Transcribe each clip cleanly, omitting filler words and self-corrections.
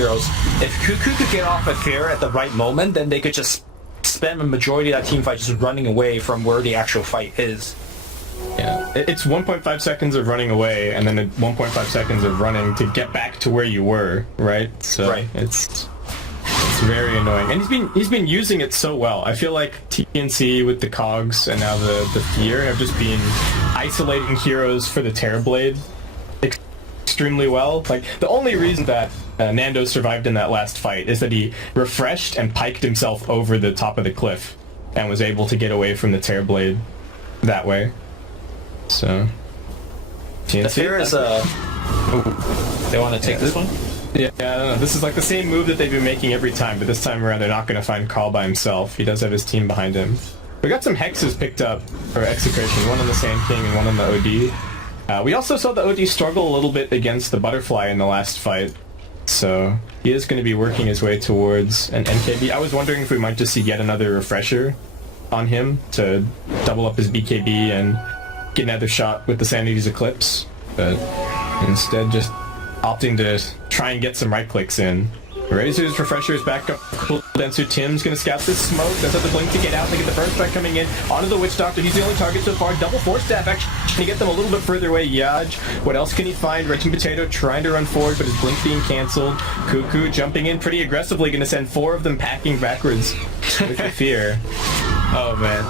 heroes. If Cuckoo could get off a fair at the right moment, then they could just spend the majority of that team fight just running away from where the actual fight is. Yeah, it's 1.5 seconds of running away, and then 1.5 seconds of running to get back to where you were, right? So it's very annoying, and he's been using it so well. I feel like TNC with the cogs and now the fear have just been isolating heroes for the Terrorblade extremely well. Like, the only reason that Nando survived in that last fight is that he refreshed and piked himself over the top of the cliff and was able to get away from the Terrorblade that way. So TNC, the fear is they want to take this one? Yeah, I don't know. This is like the same move that they've been making every time, but this time around they're not going to find Carl by himself. He does have his team behind him. We got some hexes picked up for Execration, one on the Sand King and one on the OD. We also saw the OD struggle a little bit against the Butterfly in the last fight, so he is going to be working his way towards an NKB. I was wondering if we might just see yet another refresher on him to double up his BKB and get another shot with the Sanity's Eclipse, but instead just opting to try and get some right clicks in. Razor's refresher is back up. Dancer Tim's gonna scout this smoke. That's at the blink to get out. They get the first strike coming in onto the Witch Doctor. He's the only target so far. Double force staff actually to get them a little bit further away. Yaj, what else can he find? Raging Potato trying to run forward, but his blink being cancelled. Cuckoo jumping in pretty aggressively, gonna send 4 of them packing backwards with the fear. Oh man.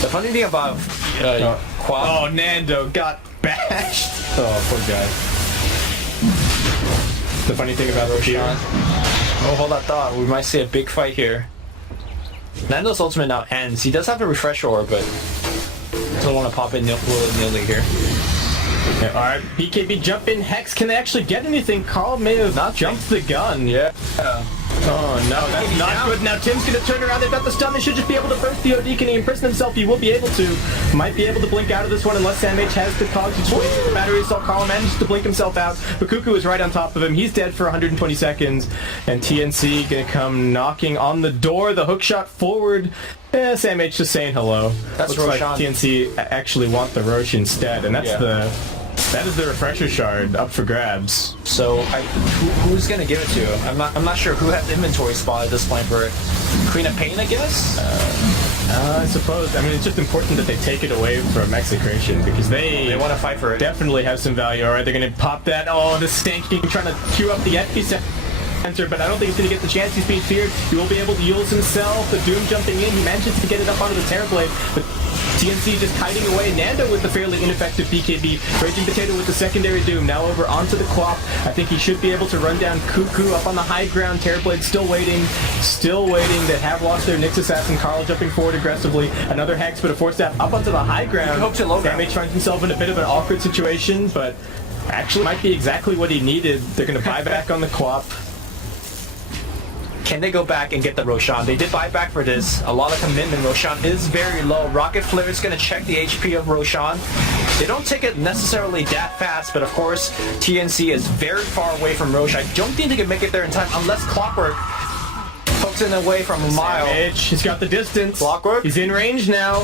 The funny thing about oh, Nando got bashed. Oh, poor guy. The funny thing about Roshan. Oh, hold that thought. We might see a big fight here. Nando's ultimate now ends. He does have a refresh orb, but don't want to pop in willy-nilly here. Yeah, alright, BKB jump in. Hex, can they actually get anything? Carl may have not jumped the gun. Yeah. Oh no, that's not good. Now Tim's gonna turn around. They've got the stun. They should just be able to burst the OD. Can he imprison himself? He will be able to. Might be able to blink out of this one unless Sam H has the cogs. He's waiting for the battery assault. Carl manages to blink himself out, but Cuckoo is right on top of him. He's dead for 120 seconds, and TNC gonna come knocking on the door. The hook shot forward. Sam H just saying hello. That's Looks Roshan. like TNC actually want the Roche instead, and that's that is the refresher shard up for grabs. So who's gonna give it to? I'm not sure who has inventory spot at this point for it. Queen of Pain, I guess. I suppose. I mean, it's just important that they take it away from Execration because they want to fight for it. Definitely have some value. All right, they're gonna pop that. Oh, the Stanking trying to queue up the epicenter, but I don't think he's gonna get the chance. He's being feared. He will be able to use himself. The Doom jumping in. He manages to get it up onto the Terrorblade, but TNC just kiting away. Nando with the fairly ineffective BKB. Raging Potato with the secondary Doom. Now over onto the Quap. I think he should be able to run down Cuckoo up on the high ground. Terrorblade still waiting. Still waiting. They have lost their Nyx Assassin. Carl jumping forward aggressively. Another Hex, but a Force Staff up onto the high ground. Sam H finds himself in a bit of an awkward situation, but actually might be exactly what he needed. They're going to buy back on the Quap. Can they go back and get the Roshan? They did buy back for this. A lot of commitment. Roshan is very low. Rocket Flare is going to check the HP of Roshan. They don't take it necessarily that fast, but of course, TNC is very far away from Roche. I don't think they can make it there in time unless Clockwork pokes in away from a mile. He's got the distance. Clockwork? He's in range now.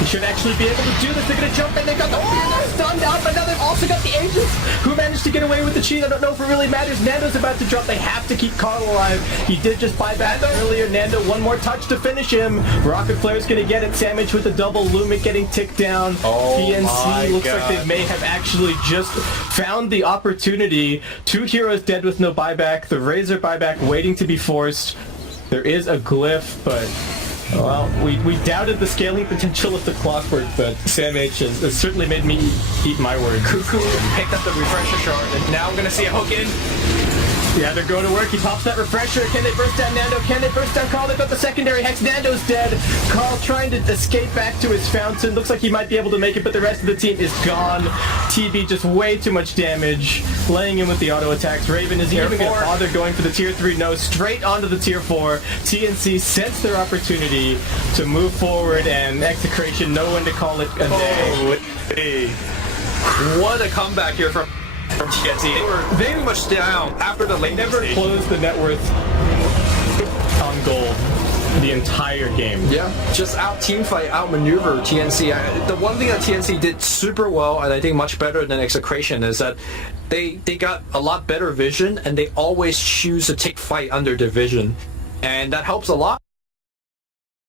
He should actually be able to do this. They're going to jump in. They got the stunned up, and now they've also got the agents who managed to get away with the cheat. I don't know if it really matters. Nando's about to drop. They have to keep Carl alive. He did just buy back earlier. Nando, one more touch to finish him. Rocket Flare's going to get it. Sandwich with the double. Lumic getting ticked down. TNC looks like they may have actually just found the opportunity. 2 heroes dead with no buyback. The Razor buyback waiting to be forced. There is a glyph, but... well, we doubted the scaling potential of the Clockwork, but Sam H has certainly made me eat my words. Cuckoo picked up the refresher shard, and now we're going to see a hook in. Yeah, they're going to work. He pops that refresher. Can they burst down Nando? Can they burst down Carl? They've got the secondary Hex. Nando's dead. Carl trying to escape back to his fountain. Looks like he might be able to make it, but the rest of the team is gone. TB just way too much damage. Laying in with the auto attacks. Raven is even going to bother going for the tier 3. No, straight onto the tier 4. TNC sensed their opportunity to move forward, and Execration know when to call it a day. Hey. What a comeback here from TNC. They were very much down after the late. Never closed the net worth on gold. the entire game. Yeah, just out team fight, out maneuver TNC. The one thing that TNC did super well, and I think much better than Execration, is that they got a lot better vision, and they always choose to take fight under their vision, and that helps a lot.